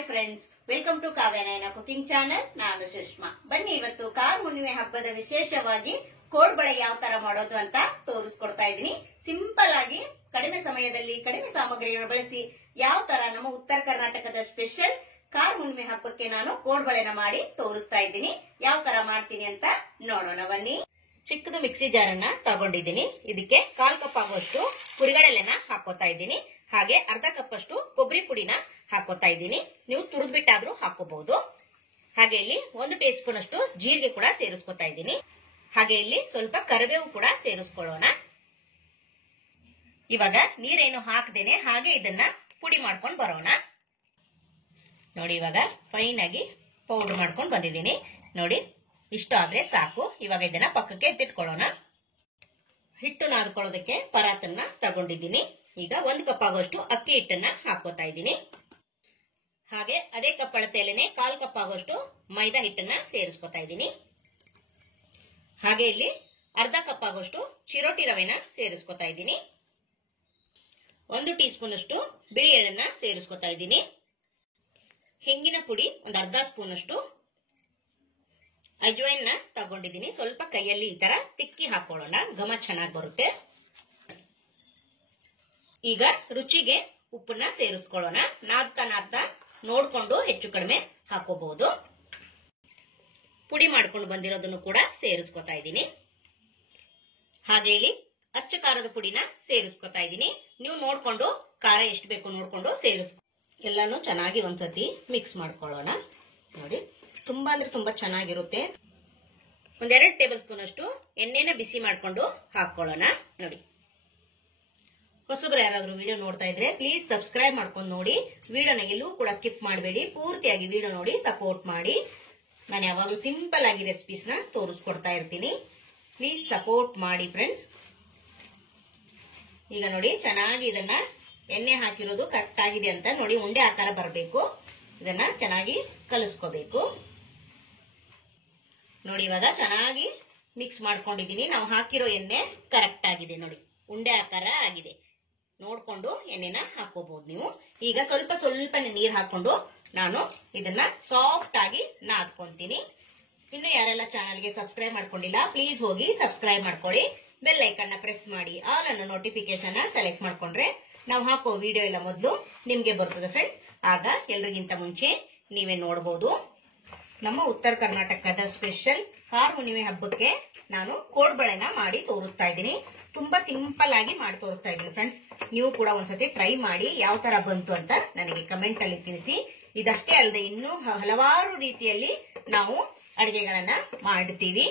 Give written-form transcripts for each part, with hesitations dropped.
Hi friends, welcome to Kavyanayana cooking channel. ನಾನು ಸುಷ್ಮಾ. ಬನ್ನಿ, ಇವತ್ತು ಕಾರ್ ಹುಣ್ಣಿಮೆ ಹಬ್ಬದ ವಿಶೇಷವಾಗಿ ಕೋಡ್ಬಳೆ ಯಾವ ತರ ಮಾಡೋದು ಅಂತ ತೋರಿಸ್ಕೊಡ್ತಾ ಇದ್ದೀನಿ. ಸಿಂಪಲ್ ಆಗಿ ಕಡಿಮೆ ಸಮಯದಲ್ಲಿ ಕಡಿಮೆ ಸಾಮಗ್ರಿಗಳನ್ನು ಬಳಸಿ ಯಾವ ತರ ನಮ್ಮ ಉತ್ತರ ಕರ್ನಾಟಕದ ಸ್ಪೆಷಲ್ ಕಾರ್ ಹುಣ್ಣಿಮೆ ಹಬ್ಬಕ್ಕೆ ನಾನು ಕೋಡ್ಬಳೆನ ಮಾಡಿ ತೋರಿಸ್ತಾ ಇದ್ದೀನಿ. ಯಾವ ತರ ಮಾಡ್ತೀನಿ ಅಂತ ನೋಡೋಣ ಬನ್ನಿ. ಚಿಕ್ಕದು ಮಿಕ್ಸಿ ಜಾರನ್ನ ತಗೊಂಡಿದ್ದೀನಿ. ಇದಕ್ಕೆ 1/4 ಕಪ್ ಆಗುವಷ್ಟು ಹುರಿಗಡಲೆನ ಹಾಕೋತಾ ಇದ್ದೀನಿ. ಹಾಗೆ ಅರ್ಧ ಕಪ್ ಅಷ್ಟು ಕೊಬ್ಬರಿ ಪುಡಿನ ಹಾಕೋತಾ ಇದ್ದೀನಿ. ನೀವು ತುರಿದ್ಬಿಟ್ಟಾದ್ರೂ ಹಾಕೋಬಹುದು. ಹಾಗೆ ಇಲ್ಲಿ 1 ಟೀ ಸ್ಪೂನ್ ಅಷ್ಟು ಜೀರಿಗೆ ಕೂಡ ಸೇರಿಸ್ಕೊತಾ ಇದ್ದೀನಿ. ಹಾಗೆ ಇಲ್ಲಿ ಸ್ವಲ್ಪ ಕರಿಬೇವು ಕೂಡ ಸೇರಿಸ್ಕೊಳ್ಳೋಣ. ಇವಾಗ ನೀರೇನು ಹಾಕದೇನೆ ಹಾಗೆ ಇದನ್ನ ಪುಡಿ ಮಾಡ್ಕೊಂಡು ಬರೋಣ. ನೋಡಿ, ಇವಾಗ ಫೈನ್ ಆಗಿ ಪೌಡರ್ ಮಾಡ್ಕೊಂಡು ಬಂದಿದ್ದೀನಿ. ನೋಡಿ, ಇಷ್ಟು ಆದ್ರೆ ಸಾಕು. ಇವಾಗ ಇದನ್ನ ಪಕ್ಕಕ್ಕೆ ಎತ್ತಿಟ್ಕೊಳ್ಳೋಣ. ಹಿಟ್ಟು ನಾದ್ಕೊಳ್ಳೋದಕ್ಕೆ ಪರಾತನ್ನ ತಗೊಂಡಿದ್ದೀನಿ. ಈಗ 1 ಕಪ್ ಆಗುವಷ್ಟು ಅಕ್ಕಿ ಹಿಟ್ಟನ್ನ ಹಾಕೋತಾ ಇದ್ದೀನಿ. ಹಾಗೆ ಅದೇ ಕಪ್ ಅಳತೆಯಲ್ಲೇನೆ 1/4 ಕಪ್ ಆಗುವಷ್ಟು ಮೈದಾ ಹಿಟ್ಟನ್ನ ಸೇರಿಸ್ಕೊತಾ ಇದ್ದೀನಿ. ಹಾಗೆ ಇಲ್ಲಿ ಅರ್ಧ ಕಪ್ ಆಗುವಷ್ಟು ಚಿರೋಟಿ ರವೆನ ಸೇರಿಸ್ಕೊತಾ ಇದ್ದೀನಿ. 1 ಟೀ ಸ್ಪೂನ್ ಅಷ್ಟು ಬಿಳಿ ಎಳ್ಳನ್ನ ಸೇರಿಸ್ಕೊತಾ ಇದ್ದೀನಿ. ಹಿಂಗಿನ ಪುಡಿ ಒಂದು ಅರ್ಧ ಸ್ಪೂನ್ ಅಷ್ಟು, ಅಜ್ವೈನ್ ನ ತಗೊಂಡಿದ್ದೀನಿ. ಸ್ವಲ್ಪ ಕೈಯಲ್ಲಿ ಈ ತರ ತಿಕ್ಕಿ ಹಾಕೊಳ್ಳೋಣ, ಘಮ ಚೆನ್ನಾಗಿ ಬರುತ್ತೆ. ಈಗ ರುಚಿಗೆ ಉಪ್ಪನ್ನ ಸೇರಿಸ್ಕೊಳ್ಳೋಣ. ನಾದ್ತಾ ನೋಡ್ಕೊಂಡು ಹೆಚ್ಚು ಕಡಿಮೆ ಹಾಕೋಬಹುದು. ಪುಡಿ ಮಾಡ್ಕೊಂಡು ಬಂದಿರೋದನ್ನು ಕೂಡ ಸೇರಿಸ್ಕೊತಾ ಇದ್ದೀನಿ. ಹಾಗೆ ಇಲ್ಲಿ ಅಚ್ಚ ಖಾರದ ಪುಡಿನ ಸೇರಿಸ್ಕೊತಾ ಇದ್ದೀನಿ. ನೀವು ನೋಡ್ಕೊಂಡು ಖಾರ ಎಷ್ಟು ಬೇಕು ನೋಡ್ಕೊಂಡು ಸೇರಿಸ್ಕೊ. ಎಲ್ಲಾನು ಚೆನ್ನಾಗಿ ಒಂದ್ಸತಿ ಮಿಕ್ಸ್ ಮಾಡ್ಕೊಳ್ಳೋಣ. ನೋಡಿ, ತುಂಬಾ ಅಂದ್ರೆ ತುಂಬಾ ಚೆನ್ನಾಗಿರುತ್ತೆ. 1-2 ಟೇಬಲ್ ಸ್ಪೂನ್ ಅಷ್ಟು ಎಣ್ಣೆನ ಬಿಸಿ ಮಾಡ್ಕೊಂಡು ಹಾಕೊಳ್ಳೋಣ. ನೋಡಿ, ಹೊಸಬ್ರು ಯಾರಾದ್ರೂ ವಿಡಿಯೋ ನೋಡ್ತಾ ಇದ್ರೆ ಪ್ಲೀಸ್ ಸಬ್ಸ್ಕ್ರೈಬ್ ಮಾಡ್ಕೊಂಡು ನೋಡಿ. ವಿಡಿಯೋನ ಎಲ್ಲೂ ಕೂಡ ಸ್ಕಿಪ್ ಮಾಡಬೇಡಿ. ಪೂರ್ತಿಯಾಗಿ ವಿಡಿಯೋ ನೋಡಿ ಸಪೋರ್ಟ್ ಮಾಡಿ. ನಾನು ಯಾವಾಗಲೂ ಸಿಂಪಲ್ ಆಗಿ ರೆಸಿಪೀಸ್ ನ ತೋರಿಸ್ಕೊಡ್ತಾ ಇರ್ತೀನಿ. ಪ್ಲೀಸ್ ಸಪೋರ್ಟ್ ಮಾಡಿ ಫ್ರೆಂಡ್ಸ್. ಈಗ ನೋಡಿ, ಚೆನ್ನಾಗಿ ಇದನ್ನ ಎಣ್ಣೆ ಹಾಕಿರೋದು ಕರೆಕ್ಟ್ ಆಗಿದೆ ಅಂತ ನೋಡಿ, ಉಂಡೆ ಆಕಾರ ಬರಬೇಕು. ಇದನ್ನ ಚೆನ್ನಾಗಿ ಕಲಿಸ್ಕೋಬೇಕು. ನೋಡಿ, ಇವಾಗ ಚೆನ್ನಾಗಿ ಮಿಕ್ಸ್ ಮಾಡ್ಕೊಂಡಿದ್ದೀನಿ. ನಾವು ಹಾಕಿರೋ ಎಣ್ಣೆ ಕರೆಕ್ಟ್ ಆಗಿದೆ. ನೋಡಿ, ಉಂಡೆ ಆಕಾರ ಆಗಿದೆ. ನೋಡ್ಕೊಂಡು ಎಣ್ಣೆನ ಹಾಕೋಬಹುದು ನೀವು. ಈಗ ಸ್ವಲ್ಪ ನೀರು ಹಾಕೊಂಡು ನಾನು ಇದನ್ನ ಸಾಫ್ಟ್ ಆಗಿ ನಾದ್ಕೊಂತೀನಿ. ಇನ್ನು ಯಾರೆಲ್ಲ ಚಾನಲ್ಗೆ ಸಬ್ಸ್ಕ್ರೈಬ್ ಮಾಡ್ಕೊಂಡಿಲ್ಲ ಪ್ಲೀಸ್ ಹೋಗಿ ಸಬ್ಸ್ಕ್ರೈಬ್ ಮಾಡ್ಕೊಳ್ಳಿ. ಬೆಲ್ ಐಕನ್ ನ ಪ್ರೆಸ್ ಮಾಡಿ ಆಲ್ ಅನ್ನೋ ನೋಟಿಫಿಕೇಶನ್ ಸೆಲೆಕ್ಟ್ ಮಾಡ್ಕೊಂಡ್ರೆ ನಾವು ಹಾಕೋ ವಿಡಿಯೋ ಎಲ್ಲ ಮೊದಲು ನಿಮ್ಗೆ ಬರ್ತದೆ ಫ್ರೆಂಡ್. ಆಗ ಎಲ್ರಿಗಿಂತ ಮುಂಚೆ ನೀವೇ ನೋಡಬಹುದು. ನಮ್ಮ ಉತ್ತರ ಕರ್ನಾಟಕದ ಸ್ಪೆಷಲ್ ಕಾರ್ ಹುಣ್ಣಿಮೆ ಹಬ್ಬಕ್ಕೆ ನಾನು ಕೋಡ್ಬಳೆನ ಮಾಡಿ ತೋರಿಸ್ತಾ ಇದ್ದೀನಿ. ತುಂಬಾ ಸಿಂಪಲ್ ಆಗಿ ಮಾಡಿ ತೋರಿಸ್ತಾ ಇದ್ದೀನಿ ಫ್ರೆಂಡ್ಸ್. ನೀವು ಕೂಡ ಒಂದ್ಸತಿ ಟ್ರೈ ಮಾಡಿ ಯಾವ ತರ ಬಂತು ಅಂತ ನನಗೆ ಕಮೆಂಟ್ ಅಲ್ಲಿ ತಿಳಿಸಿ. ಇದಷ್ಟೇ ಅಲ್ಲದೆ ಇನ್ನೂ ಹಲವಾರು ರೀತಿಯಲ್ಲಿ ನಾವು ಅಡಿಗೆಗಳನ್ನ ಮಾಡ್ತೀವಿ.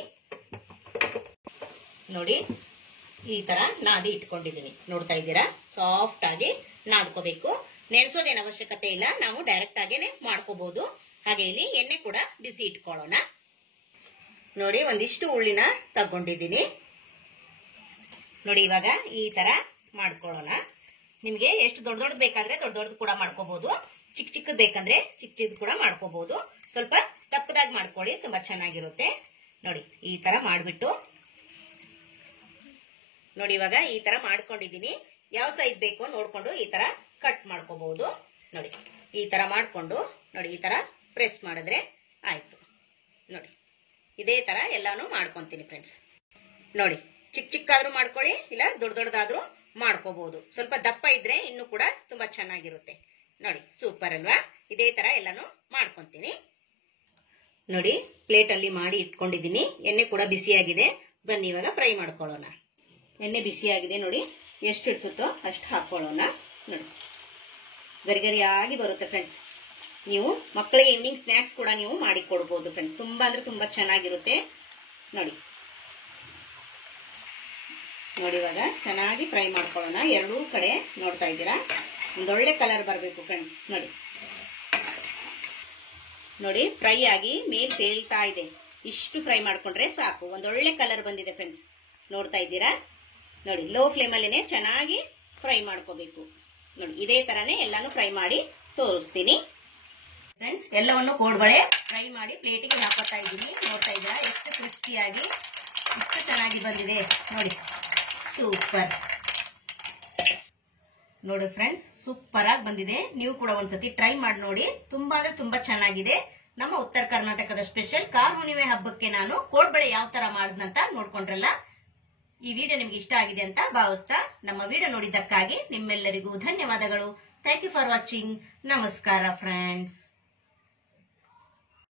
ನೋಡಿ, ಈ ತರ ನಾದಿ ಇಟ್ಕೊಂಡಿದ್ದೀನಿ. ನೋಡ್ತಾ ಇದ್ದೀರಾ, ಸಾಫ್ಟ್ ಆಗಿ ನಾದ್ಕೋಬೇಕು. ನೆನೆಸೋದೇನು ಅವಶ್ಯಕತೆ ಇಲ್ಲ, ನಾವು ಡೈರೆಕ್ಟ್ ಆಗೇನೆ ಮಾಡ್ಕೋಬಹುದು. ಹಾಗೆ ಇಲ್ಲಿ ಎಣ್ಣೆ ಕೂಡ ಬಿಸಿ ಇಟ್ಕೊಳ್ಳೋಣ. ನೋಡಿ, ಒಂದಿಷ್ಟು ಉಳ್ಳಿನ ತಗೊಂಡಿದ್ದೀನಿ. ನೋಡಿ, ಇವಾಗ ಈ ತರ ಮಾಡ್ಕೊಳ್ಳೋಣ. ನಿಮ್ಗೆ ಎಷ್ಟು ದೊಡ್ಡ ಬೇಕಾದ್ರೆ ದೊಡ್ಡ ಕೂಡ ಮಾಡ್ಕೋಬಹುದು. ಚಿಕ್ಕದ್ ಬೇಕಂದ್ರೆ ಚಿಕ್ಕದ್ ಕೂಡ ಮಾಡ್ಕೋಬಹುದು. ಸ್ವಲ್ಪ ದಪ್ಪದಾಗಿ ಮಾಡ್ಕೊಳ್ಳಿ, ತುಂಬಾ ಚೆನ್ನಾಗಿರುತ್ತೆ. ನೋಡಿ, ಈ ತರ ಮಾಡ್ಬಿಟ್ಟು ನೋಡಿ, ಇವಾಗ ಈ ತರ ಮಾಡ್ಕೊಂಡಿದ್ದೀನಿ. ಯಾವ ಸೈಜ್ ಬೇಕೋ ನೋಡ್ಕೊಂಡು ಈ ತರ ಕಟ್ ಮಾಡ್ಕೋಬಹುದು. ನೋಡಿ, ಈ ತರ ಮಾಡ್ಕೊಂಡು ನೋಡಿ, ಈ ತರ ಪ್ರೆಸ್ ಮಾಡಿದ್ರೆ ಆಯ್ತು. ನೋಡಿ, ಇದೇ ತರ ಎಲ್ಲಾನು ಮಾಡ್ಕೊಂತೀನಿ ಫ್ರೆಂಡ್ಸ್. ನೋಡಿ, ಚಿಕ್ಕದಾದ್ರೂ ಮಾಡ್ಕೊಳ್ಳಿ, ಇಲ್ಲ ದೊಡ್ಡದಾದ್ರೂ ಮಾಡ್ಕೋಬಹುದು. ಸ್ವಲ್ಪ ದಪ್ಪ ಇದ್ರೆ ಇನ್ನು ಕೂಡ ತುಂಬಾ ಚೆನ್ನಾಗಿರುತ್ತೆ. ನೋಡಿ, ಸೂಪರ್ ಅಲ್ವಾ? ಇದೇ ತರ ಎಲ್ಲಾನು ಮಾಡ್ಕೊಂತೀನಿ. ನೋಡಿ, ಪ್ಲೇಟ್ ಅಲ್ಲಿ ಮಾಡಿ ಇಟ್ಕೊಂಡಿದ್ದೀನಿ. ಎಣ್ಣೆ ಕೂಡ ಬಿಸಿಯಾಗಿದೆ. ಬನ್ನಿ ಇವಾಗ ಫ್ರೈ ಮಾಡ್ಕೊಳ್ಳೋಣ. ಎಣ್ಣೆ ಬಿಸಿಯಾಗಿದೆ. ನೋಡಿ, ಎಷ್ಟು ಇಡ್ಸುತ್ತೋ ಅಷ್ಟು ಹಾಕೊಳ್ಳೋಣ. ನೋಡಿ, ಗರಿಗರಿಯಾಗಿ ಬರುತ್ತೆ ಫ್ರೆಂಡ್ಸ್. ನೀವು ಮಕ್ಕಳಿಗೆ ಈವ್ನಿಂಗ್ ಸ್ನಾಕ್ಸ್ ಕೂಡ ನೀವು ಮಾಡಿ ಕೊಡ್ಬೋದು ಫ್ರೆಂಡ್ಸ್. ತುಂಬಾ ಅಂದ್ರೆ ತುಂಬಾ ಚೆನ್ನಾಗಿರುತ್ತೆ. ನೋಡಿ, ಇವಾಗ ಚೆನ್ನಾಗಿ ಫ್ರೈ ಮಾಡ್ಕೊಳ್ಳೋಣ. ಎರಡೂ ಕಡೆ ನೋಡ್ತಾ ಇದ್ದೀರಾ, ಒಂದೊಳ್ಳೆ ಕಲರ್ ಬರಬೇಕು ಫ್ರೆಂಡ್ಸ್. ನೋಡಿ, ಫ್ರೈ ಆಗಿ ಮೇಲ್ ತೇಲ್ತಾ ಇದೆ. ಇಷ್ಟು ಫ್ರೈ ಮಾಡ್ಕೊಂಡ್ರೆ ಸಾಕು. ಒಂದೊಳ್ಳೆ ಕಲರ್ ಬಂದಿದೆ ಫ್ರೆಂಡ್ಸ್. ನೋಡ್ತಾ ಇದ್ದೀರಾ? ನೋಡಿ, ಲೋ ಫ್ಲೇಮ್ ಅಲ್ಲೇನೆ ಚೆನ್ನಾಗಿ ಫ್ರೈ ಮಾಡ್ಕೋಬೇಕು. ನೋಡಿ, ಇದೇ ತರನೇ ಎಲ್ಲಾನು ಫ್ರೈ ಮಾಡಿ ತೋರಿಸ್ತೀನಿ ಫ್ರೆಂಡ್ಸ್. ಎಲ್ಲವನ್ನು ಕೋಡ್ಬಳೆ ಫ್ರೈ ಮಾಡಿ ಪ್ಲೇಟಿಗೆ ಹಾಕೋತಾ ಇದ್ದೀನಿ. ನೋಡ್ತಾ ಇದ್ದೀರಾ ಎಷ್ಟು ಕ್ರಿಸ್ಪಿಯಾಗಿ ಎಷ್ಟು ಚೆನ್ನಾಗಿ ಬಂದಿದೆ. ನೋಡಿ, ಸೂಪರ್. ನೋಡಿ ಫ್ರೆಂಡ್ಸ್, ಸೂಪರ್ ಆಗಿ ಬಂದಿದೆ. ನೀವು ಕೂಡ ಒಂದ್ಸತಿ ಟ್ರೈ ಮಾಡಿ ನೋಡಿ. ತುಂಬಾ ಅಂದ್ರೆ ತುಂಬಾ ಚೆನ್ನಾಗಿದೆ. ನಮ್ಮ ಉತ್ತರ ಕರ್ನಾಟಕದ ಸ್ಪೆಷಲ್ ಕಾರ ಹುಣ್ಣಿಮೆ ಹಬ್ಬಕ್ಕೆ ನಾನು ಕೋಡ್ಬಳೆ ಯಾವ ತರ ಮಾಡಿದ್ನಂತ ನೋಡ್ಕೊಂಡ್ರಲ್ಲ. ಈ ವಿಡಿಯೋ ನಿಮ್ಗೆ ಇಷ್ಟ ಆಗಿದೆ ಅಂತ ಭಾವಿಸ್ತಾ ನಮ್ಮ ವಿಡಿಯೋ ನೋಡಿದ್ದಕ್ಕಾಗಿ ನಿಮ್ಮೆಲ್ಲರಿಗೂ ಧನ್ಯವಾದಗಳು. Thank you for watching. ನಮಸ್ಕಾರ ಫ್ರೆಂಡ್ಸ್.